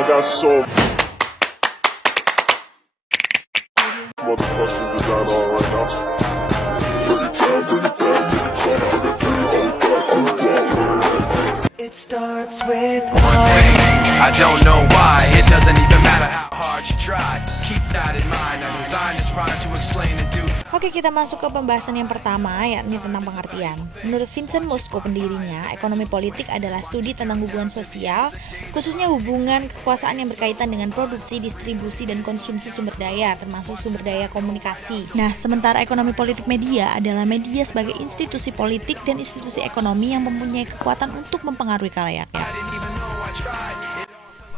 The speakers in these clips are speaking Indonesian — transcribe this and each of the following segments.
I got so motherfucking design on right now. Bring it down, bring it down, make it clap. I got 3 old guys to walk. It starts with I don't know why, it doesn't even matter how hard you try. Keep that in mind, I designed this rhyme to explain in due time. Oke, kita masuk ke pembahasan yang pertama, yakni tentang pengertian. Menurut Vincent Mosco, pendirinya, ekonomi politik adalah studi tentang hubungan sosial, khususnya hubungan kekuasaan yang berkaitan dengan produksi, distribusi, dan konsumsi sumber daya, termasuk sumber daya komunikasi. Nah, sementara ekonomi politik media adalah media sebagai institusi politik dan institusi ekonomi yang mempunyai kekuatan untuk mempengaruhi kalayaknya.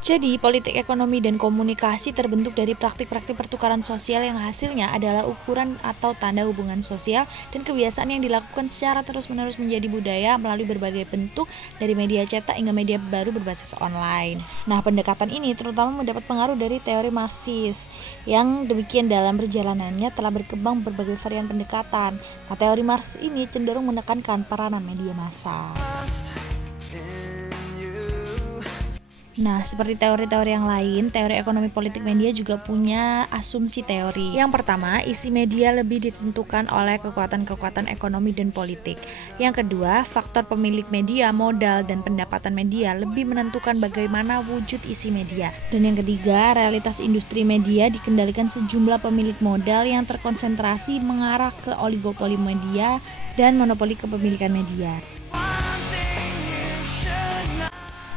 Jadi, politik ekonomi dan komunikasi terbentuk dari praktik-praktik pertukaran sosial yang hasilnya adalah ukuran atau tanda hubungan sosial dan kebiasaan yang dilakukan secara terus-menerus menjadi budaya melalui berbagai bentuk dari media cetak hingga media baru berbasis online. Nah, pendekatan ini terutama mendapat pengaruh dari teori Marxis yang demikian dalam perjalanannya telah berkembang berbagai varian pendekatan. Nah, teori Marx ini cenderung menekankan peranan media massa. Nah, seperti teori-teori yang lain, teori ekonomi politik media juga punya asumsi teori. Yang pertama, isi media lebih ditentukan oleh kekuatan-kekuatan ekonomi dan politik. Yang kedua, faktor pemilik media, modal, dan pendapatan media lebih menentukan bagaimana wujud isi media. Dan yang ketiga, realitas industri media dikendalikan sejumlah pemilik modal yang terkonsentrasi mengarah ke oligopoli media dan monopoli kepemilikan media.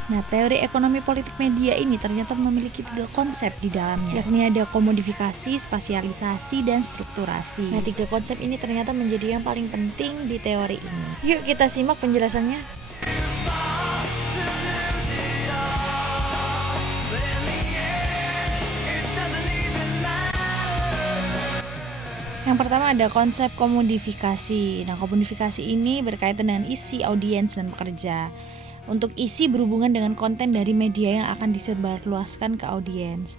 Nah, teori ekonomi politik media ini ternyata memiliki 3 konsep di dalamnya, yakni ada komodifikasi, spasialisasi, dan strukturasi. Nah, 3 konsep ini ternyata menjadi yang paling penting di teori ini. Yuk kita simak penjelasannya. Yang pertama ada konsep komodifikasi. Nah, komodifikasi ini berkaitan dengan isi, audiens, dan pekerja. Untuk isi berhubungan dengan konten dari media yang akan disebarluaskan ke audiens.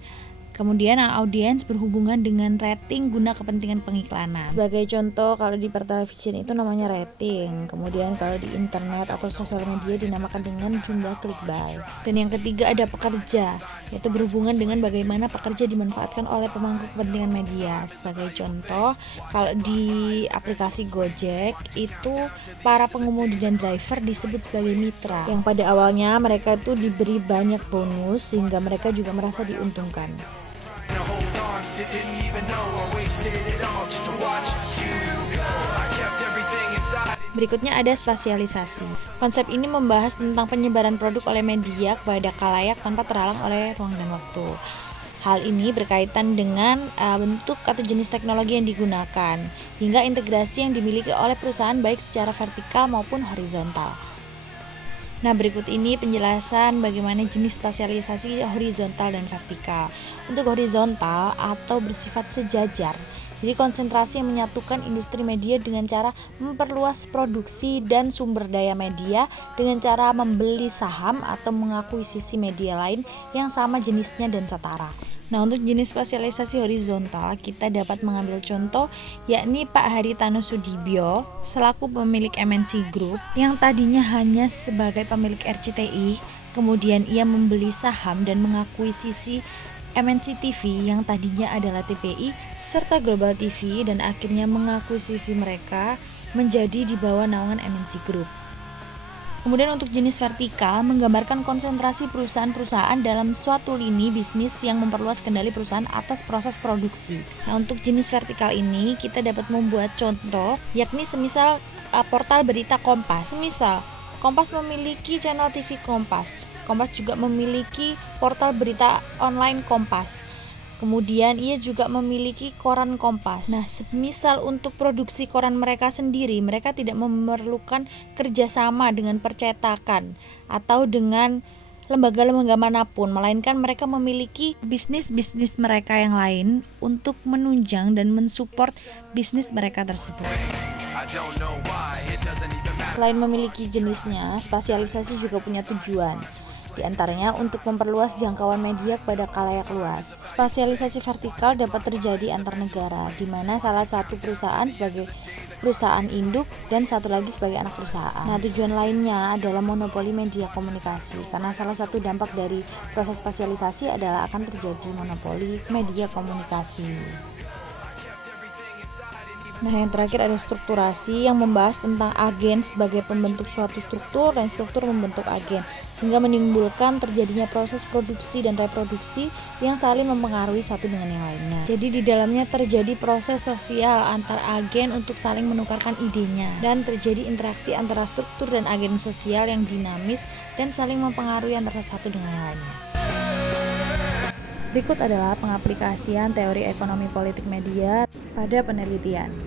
Kemudian audiens berhubungan dengan rating guna kepentingan pengiklanan. Sebagai contoh, kalau di pertelevisian itu namanya rating. Kemudian kalau di internet atau sosial media dinamakan dengan jumlah clickbait. Dan yang ketiga ada pekerja, yaitu berhubungan dengan bagaimana pekerja dimanfaatkan oleh pemangku kepentingan media. Sebagai contoh, kalau di aplikasi Gojek itu para pengemudi dan driver disebut sebagai mitra, yang pada awalnya mereka itu diberi banyak bonus sehingga mereka juga merasa diuntungkan. Berikutnya ada spasialisasi. Konsep ini membahas tentang penyebaran produk oleh media kepada khalayak tanpa terhalang oleh ruang dan waktu. Hal ini berkaitan dengan bentuk atau jenis teknologi yang digunakan, hingga integrasi yang dimiliki oleh perusahaan baik secara vertikal maupun horizontal. Nah, berikut ini penjelasan bagaimana jenis spasialisasi horizontal dan vertikal. Untuk horizontal atau bersifat sejajar, jadi konsentrasi yang menyatukan industri media dengan cara memperluas produksi dan sumber daya media dengan cara membeli saham atau mengakuisisi media lain yang sama jenisnya dan setara. Nah, untuk jenis spasialisasi horizontal kita dapat mengambil contoh yakni Pak Haritano Sudibyo selaku pemilik MNC Group yang tadinya hanya sebagai pemilik RCTI, kemudian ia membeli saham dan mengakuisisi MNC TV yang tadinya adalah TPI serta Global TV dan akhirnya mengakuisisi mereka menjadi di bawah naungan MNC Group. Kemudian untuk jenis vertikal menggambarkan konsentrasi perusahaan-perusahaan dalam suatu lini bisnis yang memperluas kendali perusahaan atas proses produksi. Nah, untuk jenis vertikal ini kita dapat membuat contoh yakni semisal portal berita Kompas. Semisal Kompas memiliki channel TV Kompas. Kompas juga memiliki portal berita online Kompas. Kemudian ia juga memiliki koran Kompas. Nah, semisal untuk produksi koran mereka sendiri, mereka tidak memerlukan kerjasama dengan percetakan atau dengan lembaga-lembaga manapun, melainkan mereka memiliki bisnis-bisnis mereka yang lain untuk menunjang dan mensupport bisnis mereka tersebut. Selain memiliki jenisnya, spasialisasi juga punya tujuan. Di antaranya untuk memperluas jangkauan media kepada khalayak luas. Spasialisasi vertikal dapat terjadi antar negara, di mana salah satu perusahaan sebagai perusahaan induk, dan satu lagi sebagai anak perusahaan. Nah, tujuan lainnya adalah monopoli media komunikasi, karena salah satu dampak dari proses spasialisasi adalah akan terjadi monopoli media komunikasi. Nah, yang terakhir ada strukturasi yang membahas tentang agen sebagai pembentuk suatu struktur dan struktur membentuk agen, sehingga menimbulkan terjadinya proses produksi dan reproduksi yang saling mempengaruhi satu dengan yang lainnya. Jadi di dalamnya terjadi proses sosial antar agen untuk saling menukarkan idenya, dan terjadi interaksi antara struktur dan agen sosial yang dinamis dan saling mempengaruhi antara satu dengan yang lainnya. Berikut adalah pengaplikasian teori ekonomi politik media pada penelitian.